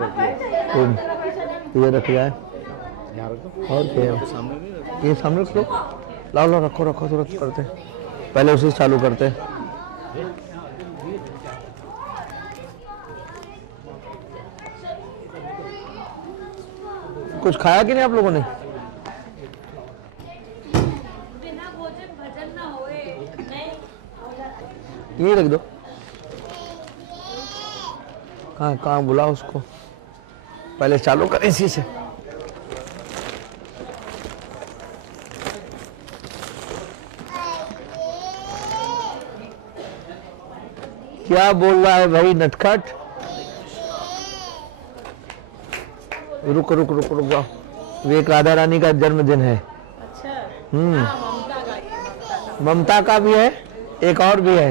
ये रख जाए और क्या ये सामने रख लो। लाओ लाओ रखो रखो तुरंत करते पहले उसी से चालू करते। कुछ खाया कि नहीं आप लोगों ने? यही रख दो। कहाँ कहाँ बुलाओ उसको, पहले चालू करें इसी से। क्या बोल रहा है भाई नटखट? रुक रुक रुक रुक जाओ। वे राधा रानी का जन्मदिन है। अच्छा। ममता का भी है, एक और भी है।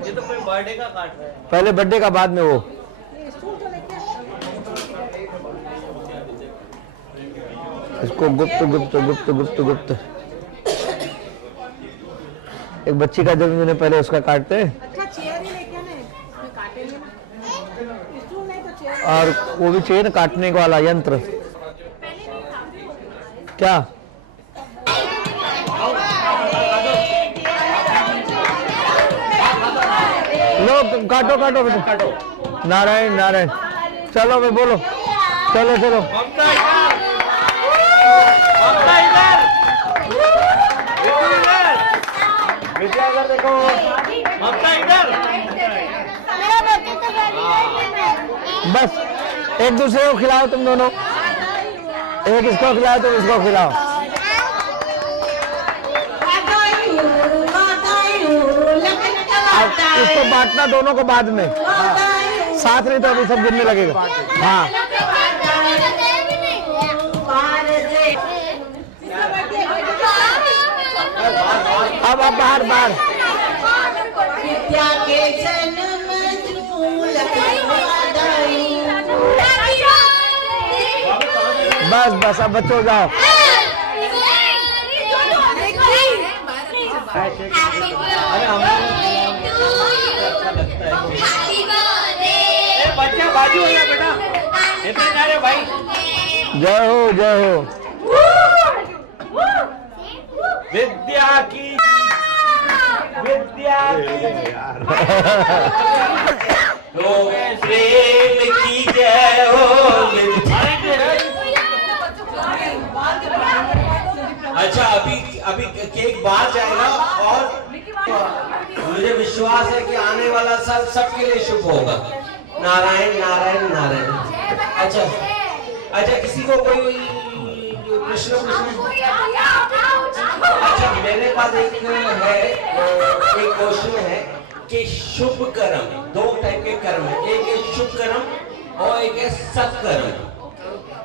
ये तो कोई बर्थडे का काट रहा है। पहले बर्थडे का, बाद में वो। इसको गुप्त गुप्त गुप्त गुप्त गुप्त। एक बच्ची का जन्मदिन है, पहले उसका काटते हैं। अच्छा चेयर ही लेके आना है, इसमें काटेंगे ना। स्टूल नहीं तो चेयर। और वो भी चाहिए ना काटने वाला यंत्र। क्या लो काटो काटो बेटा काटो। नारायण नारायण। चलो भाई बोलो, चलो चलो। देखो बस एक दूसरे को खिलाओ तुम दोनों, एक इसको खिलाओ तुम इसको खिलाओ। इसको बांटना दोनों को बाद में, साथ नहीं तो अभी सब गिरने लगेगा। हाँ अब आप बाहर बाहर। बस बस अब बच्चों जाओ। बच्चा बाजू हो गया बेटा, इतने सारे भाई। जय हो जय हो। विद्या की तो प्रेम की जय हो। अच्छा अभी अभी केक बाहर जाएगा और मुझे विश्वास है कि आने वाला साल सबके लिए शुभ होगा। नारायण नारायण नारायण। अच्छा अच्छा किसी को कोई प्रश्न? अच्छा मेरे पास एक क्वेश्चन है कि शुभ कर्म, दो टाइप के कर्म है, एक है शुभ कर्म और एक है सत्कर्म।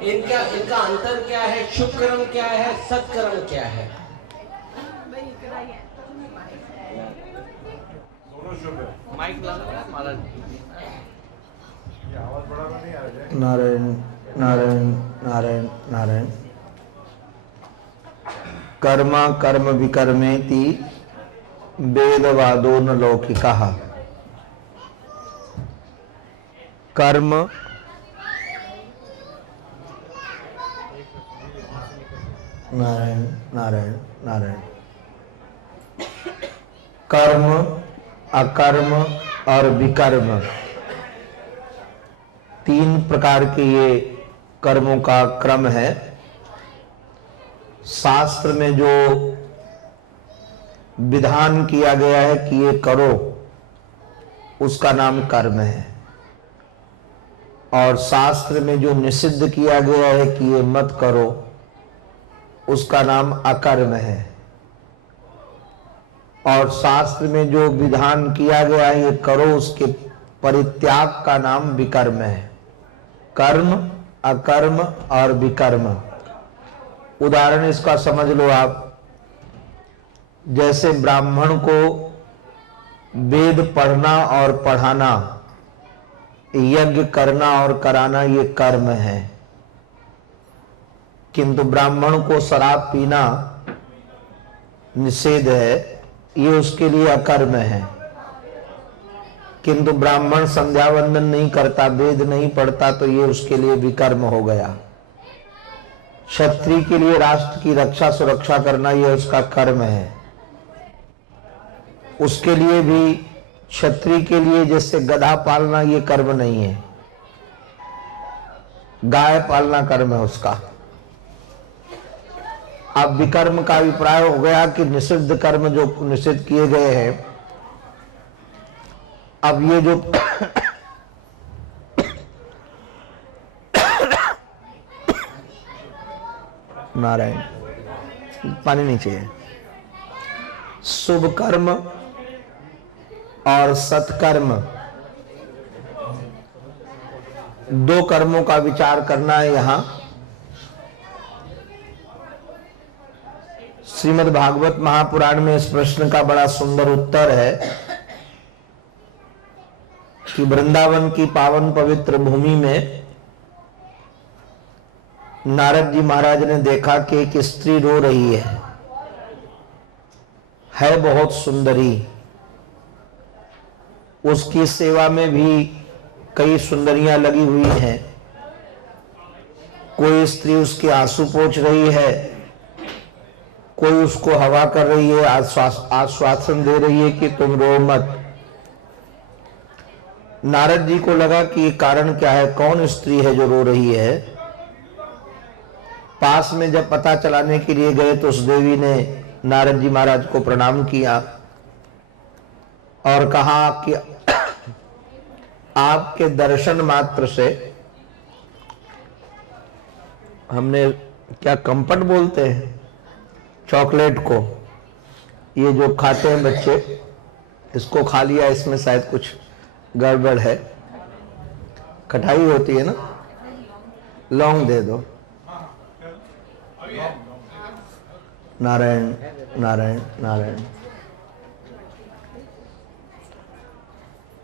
इनका अंतर क्या है? शुभ कर्म क्या है, सत्कर्म क्या है? नारायण नारायण नारायण नारायण। कर्म कर्म विकर्मेति वेदवादो न लौकिकः। कर्म नारायण नारायण नारायण। कर्म अकर्म और विकर्म, तीन प्रकार के ये कर्मों का क्रम है। शास्त्र में जो विधान किया गया है कि ये करो, उसका नाम कर्म है। और शास्त्र में जो निषिद्ध किया गया है कि ये मत करो, उसका नाम अकर्म है। और शास्त्र में जो विधान किया गया है ये करो, उसके परित्याग का नाम विकर्म है। कर्म अकर्म और विकर्म। उदाहरण इसका समझ लो आप, जैसे ब्राह्मण को वेद पढ़ना और पढ़ाना, यज्ञ करना और कराना ये कर्म है। किंतु ब्राह्मण को शराब पीना निषेध है, ये उसके लिए अकर्म है। किंतु ब्राह्मण संध्या वंदन नहीं करता, वेद नहीं पढ़ता, तो ये उसके लिए विकर्म हो गया। क्षत्रिय के लिए राष्ट्र की रक्षा सुरक्षा करना ये उसका कर्म है। उसके लिए भी, क्षत्रिय के लिए जैसे गधा पालना ये कर्म नहीं है, गाय पालना कर्म है उसका। अब विकर्म का अभिप्राय हो गया कि निषिद्ध कर्म जो निषिद्ध किए गए हैं, अब ये जो नारायण, पानी नहीं चाहिए। शुभ कर्म और सत्कर्म, दो कर्मों का विचार करना है यहां। श्रीमद् भागवत महापुराण में इस प्रश्न का बड़ा सुंदर उत्तर है कि वृंदावन की पावन पवित्र भूमि में नारद जी महाराज ने देखा कि एक स्त्री रो रही है बहुत सुंदरी। उसकी सेवा में भी कई सुंदरियां लगी हुई हैं। कोई स्त्री उसके आंसू पोंछ रही है, कोई उसको हवा कर रही है, आश्वासन दे रही है कि तुम रो मत। नारद जी को लगा कि ये कारण क्या है, कौन स्त्री है जो रो रही है। पास में जब पता चलाने के लिए गए तो उस देवी ने नारद जी महाराज को प्रणाम किया और कहा कि आपके दर्शन मात्र से हमने, क्या कंपट बोलते हैं चॉकलेट को, ये जो खाते हैं बच्चे, इसको खा लिया, इसमें शायद कुछ गड़बड़ है, खटाई होती है ना, लौंग दे दो। नारायण नारायण नारायण।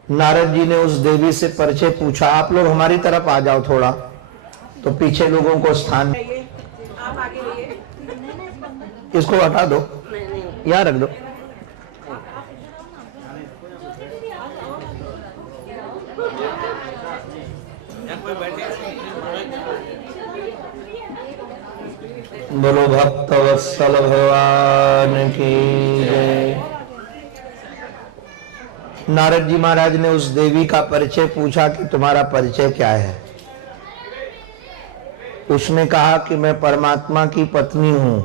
नारद जी ने उस देवी से परिचय पूछा। आप लोग हमारी तरफ आ जाओ थोड़ा, तो पीछे लोगों को स्थान, इसको हटा दो, यहाँ रख दो। बोलो भक्त वत्सल भगवान की जय। नारद जी महाराज ने उस देवी का परिचय पूछा कि तुम्हारा परिचय क्या है। उसने कहा कि मैं परमात्मा की पत्नी हूं,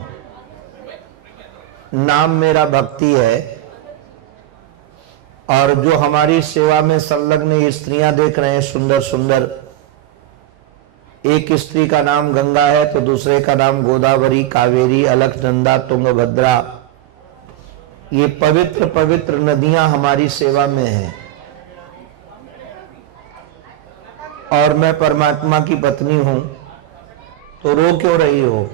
नाम मेरा भक्ति है, और जो हमारी सेवा में संलग्न ये स्त्रियां देख रहे हैं सुंदर सुंदर, एक स्त्री का नाम गंगा है तो दूसरे का नाम गोदावरी, कावेरी, अलकनंदा, तुंगभद्रा, ये पवित्र पवित्र नदियां हमारी सेवा में हैं। और मैं परमात्मा की पत्नी हूं, तो रो क्यों रही हो?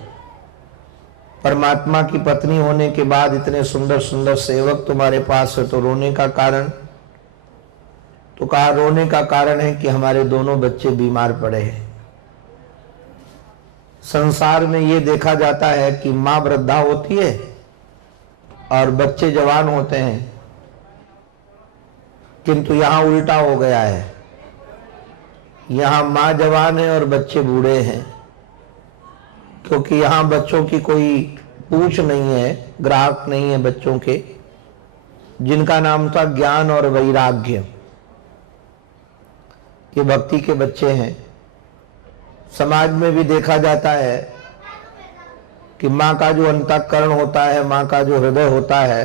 परमात्मा की पत्नी होने के बाद इतने सुंदर सुंदर सेवक तुम्हारे पास है, तो रोने का कारण? तो कहा रोने का कारण है कि हमारे दोनों बच्चे बीमार पड़े हैं। संसार में ये देखा जाता है कि माँ वृद्धा होती है और बच्चे जवान होते हैं, किंतु यहां उल्टा हो गया है। यहां माँ जवान है और बच्चे बूढ़े हैं, क्योंकि यहां बच्चों की कोई पूछ नहीं है, ग्राहक नहीं है बच्चों के, जिनका नाम था ज्ञान और वैराग्य। ये भक्ति के बच्चे हैं। समाज में भी देखा जाता है कि माँ का जो अंतःकरण होता है, माँ का जो हृदय होता है,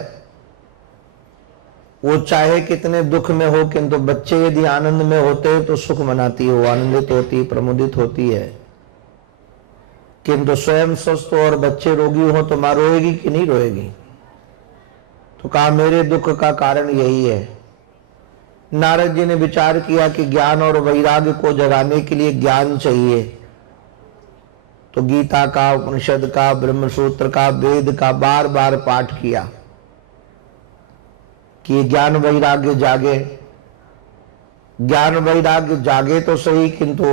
वो चाहे कितने दुख में हो, किंतु बच्चे यदि आनंद में होते हैं तो सुख मनाती है, वो आनंदित होती, प्रमुदित होती है। किंतु स्वयं स्वस्थ हो और बच्चे रोगी हो तो माँ रोएगी कि नहीं रोएगी? तो कहा मेरे दुख का कारण यही है। नारद जी ने विचार किया कि ज्ञान और वैराग्य को जगाने के लिए ज्ञान चाहिए, तो गीता का, उपनिषद का, ब्रह्मसूत्र का, वेद का बार बार पाठ किया कि ज्ञान वैराग्य जागे। ज्ञान वैराग्य जागे तो सही, किंतु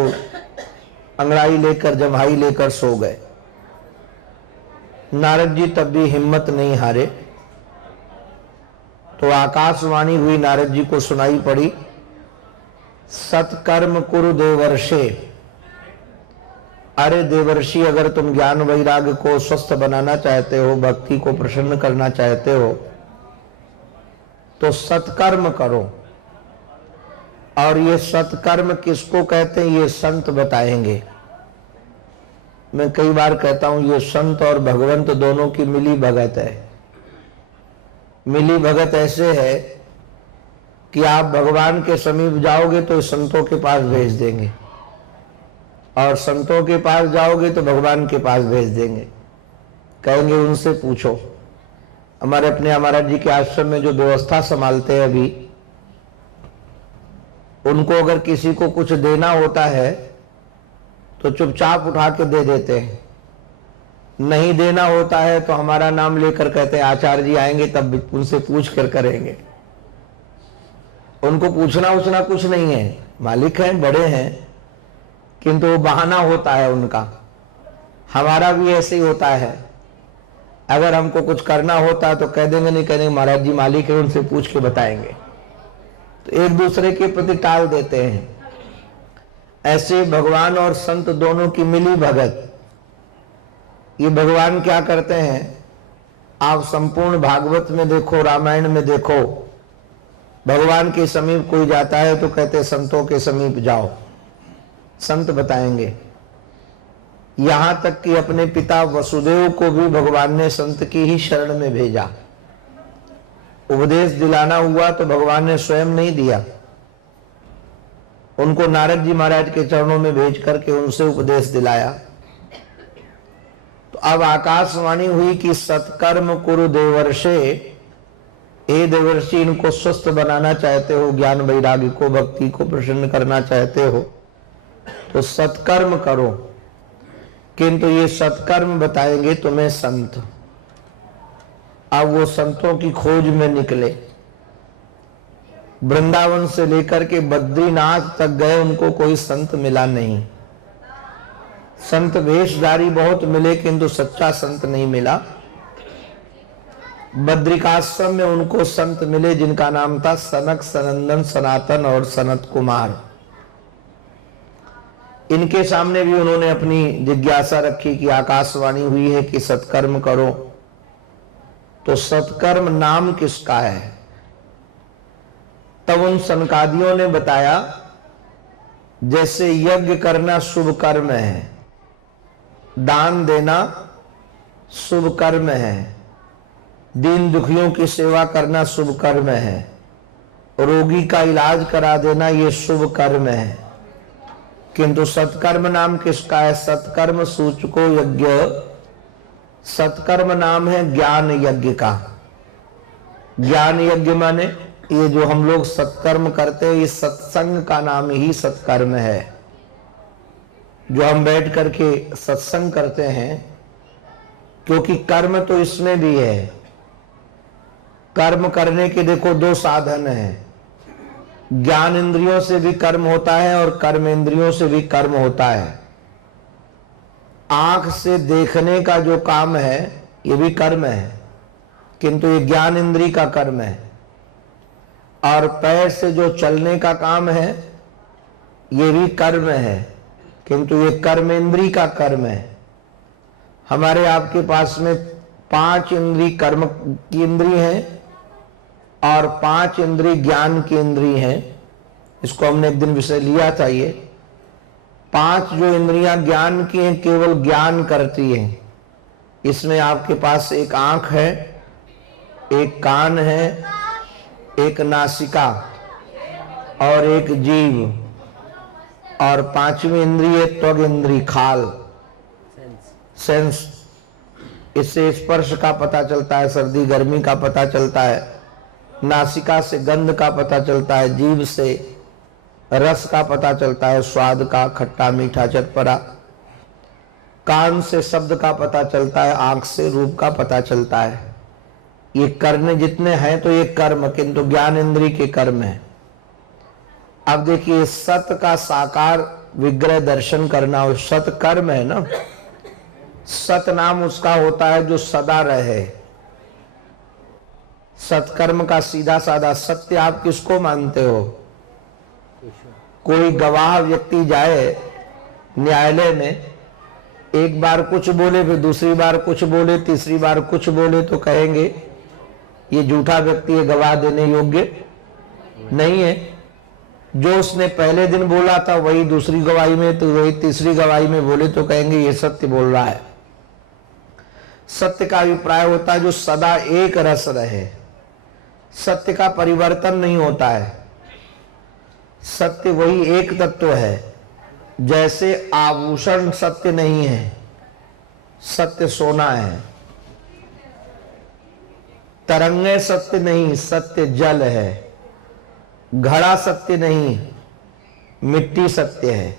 अंगड़ाई लेकर जम्हाई लेकर सो गए। नारद जी तब भी हिम्मत नहीं हारे। तो आकाशवाणी हुई, नारद जी को सुनाई पड़ी, सत्कर्म कुरु देवर्षे। अरे देवर्षि, अगर तुम ज्ञान वैराग्य को स्वस्थ बनाना चाहते हो, भक्ति को प्रसन्न करना चाहते हो, तो सत्कर्म करो। और ये सत्कर्म किसको कहते हैं, ये संत बताएंगे। मैं कई बार कहता हूं, ये संत और भगवंत दोनों की मिली भगत है। मिली भगत ऐसे है कि आप भगवान के समीप जाओगे तो संतों के पास भेज देंगे, और संतों के पास जाओगे तो भगवान के पास भेज देंगे। कहेंगे उनसे पूछो। हमारे अपने महाराज जी के आश्रम में जो व्यवस्था संभालते हैं अभी, उनको अगर किसी को कुछ देना होता है तो चुपचाप उठा के दे देते हैं। नहीं देना होता है तो हमारा नाम लेकर कहते हैं आचार्य जी आएंगे तब उनसे पूछ कर करेंगे। उनको पूछना उछना कुछ नहीं है, मालिक हैं, बड़े हैं, किंतु वो बहाना होता है उनका। हमारा भी ऐसे ही होता है, अगर हमको कुछ करना होता है तो कह देंगे, नहीं कहेंगे महाराज जी मालिक है, उनसे पूछ के बताएंगे। तो एक दूसरे के प्रति टाल देते हैं। ऐसे भगवान और संत दोनों की मिली भगत। ये भगवान क्या करते हैं, आप संपूर्ण भागवत में देखो, रामायण में देखो, भगवान के समीप कोई जाता है तो कहते हैं संतों के समीप जाओ, संत बताएंगे। यहां तक कि अपने पिता वसुदेव को भी भगवान ने संत की ही शरण में भेजा। उपदेश दिलाना हुआ तो भगवान ने स्वयं नहीं दिया, उनको नारद जी महाराज के चरणों में भेज करके उनसे उपदेश दिलाया। तो अब आकाशवाणी हुई कि सत्कर्म कुरु देवर्षे। हे देवर्षि, इनको स्वस्थ बनाना चाहते हो, ज्ञान वैराग्य को, भक्ति को प्रसन्न करना चाहते हो, तो सत्कर्म करो। किंतु ये सत्कर्म बताएंगे तुम्हें संत। अब वो संतों की खोज में निकले। वृंदावन से लेकर के बद्रीनाथ तक गए, उनको कोई संत मिला नहीं। संत वेशधारी बहुत मिले किंतु सच्चा संत नहीं मिला। बद्रिकाश्रम में उनको संत मिले जिनका नाम था सनक, सनंदन, सनातन और सनत कुमार। इनके सामने भी उन्होंने अपनी जिज्ञासा रखी कि आकाशवाणी हुई है कि सत्कर्म करो, तो सत्कर्म नाम किसका है। तब उन सनकादियों ने बताया, जैसे यज्ञ करना शुभ कर्म है, दान देना शुभ कर्म है, दीन दुखियों की सेवा करना शुभ कर्म है, रोगी का इलाज करा देना ये शुभ कर्म है, किंतु सत्कर्म नाम किसका है। सत्कर्म सूचको यज्ञ, सत्कर्म नाम है ज्ञान यज्ञ का। ज्ञान यज्ञ माने ये जो हम लोग सत्कर्म करते हैं, ये सत्संग का नाम ही सत्कर्म है। जो हम बैठ करके सत्संग करते हैं, क्योंकि कर्म तो इसमें भी है। कर्म करने के देखो दो साधन हैं, ज्ञान इंद्रियों से भी कर्म होता है और कर्म इंद्रियों से भी कर्म होता है। आंख से देखने का जो काम है ये भी कर्म है, किंतु ये ज्ञान इंद्री का कर्म है। और पैर से जो चलने का काम है ये भी कर्म है, किंतु ये कर्म इंद्री का कर्म है। हमारे आपके पास में 5 इंद्री कर्म की इंद्री है और 5 इंद्री ज्ञान की इंद्री है। इसको हमने एक दिन विषय लिया था। ये 5 जो इंद्रियां ज्ञान की हैं, केवल ज्ञान करती हैं। इसमें आपके पास एक आंख है, एक कान है, एक नासिका और एक जीव, और 5वीं इंद्रिय त्वग इंद्री, खाल, सेंस। इससे स्पर्श का पता चलता है, सर्दी गर्मी का पता चलता है। नासिका से गंध का पता चलता है, जीभ से रस का पता चलता है, स्वाद का, खट्टा मीठा चटपटा। कान से शब्द का पता चलता है, आंख से रूप का पता चलता है। ये करने जितने हैं तो ये कर्म, किंतु ज्ञान इंद्री के कर्म है। अब देखिए, सत का साकार विग्रह दर्शन करना, वो सत कर्म है ना। सत नाम उसका होता है जो सदा रहे। सत्कर्म का सीधा साधा सत्य आप किसको मानते हो? कोई गवाह व्यक्ति जाए न्यायालय में, एक बार कुछ बोले, फिर दूसरी बार कुछ बोले, तीसरी बार कुछ बोले, तो कहेंगे ये झूठा व्यक्ति है, गवाह देने योग्य नहीं है। जो उसने पहले दिन बोला था वही दूसरी गवाही में, तो वही तीसरी गवाही में बोले, तो कहेंगे ये सत्य बोल रहा है। सत्य का अभिप्राय होता है जो सदा एक रस रहे। सत्य का परिवर्तन नहीं होता है। सत्य वही एक तत्व है। जैसे आभूषण सत्य नहीं है, सत्य सोना है। तरंगे सत्य नहीं, सत्य जल है। घड़ा सत्य नहीं, मिट्टी सत्य है।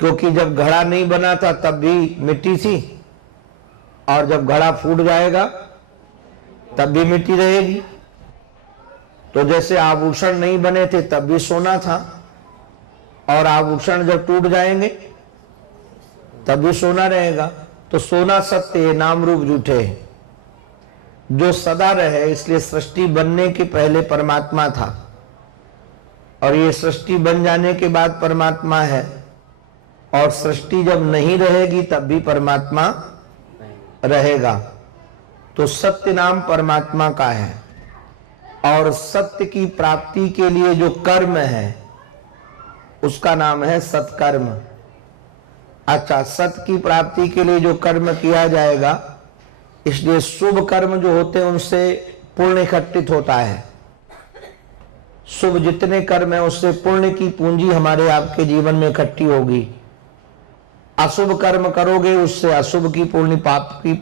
क्योंकि जब घड़ा नहीं बना था तब भी मिट्टी थी, और जब घड़ा फूट जाएगा तब भी मिट्टी रहेगी। तो जैसे आभूषण नहीं बने थे तब भी सोना था, और आभूषण जब टूट जाएंगे तब भी सोना रहेगा। तो सोना सत्य है, नाम रूप झूठे हैं। जो सदा रहे, इसलिए सृष्टि बनने के पहले परमात्मा था, और ये सृष्टि बन जाने के बाद परमात्मा है, और सृष्टि जब नहीं रहेगी तब भी परमात्मा रहेगा। तो सत्य नाम परमात्मा का है, और सत्य की प्राप्ति के लिए जो कर्म है उसका नाम है सत्कर्म। अच्छा, सत्य की प्राप्ति के लिए जो कर्म किया जाएगा, इसलिए शुभ कर्म जो होते हैं उनसे पुण्य इकट्ठित होता है। शुभ जितने कर्म है उससे पुण्य की पूंजी हमारे आपके जीवन में इकट्ठी होगी। अशुभ कर्म करोगे उससे अशुभ की पुण्य पाप की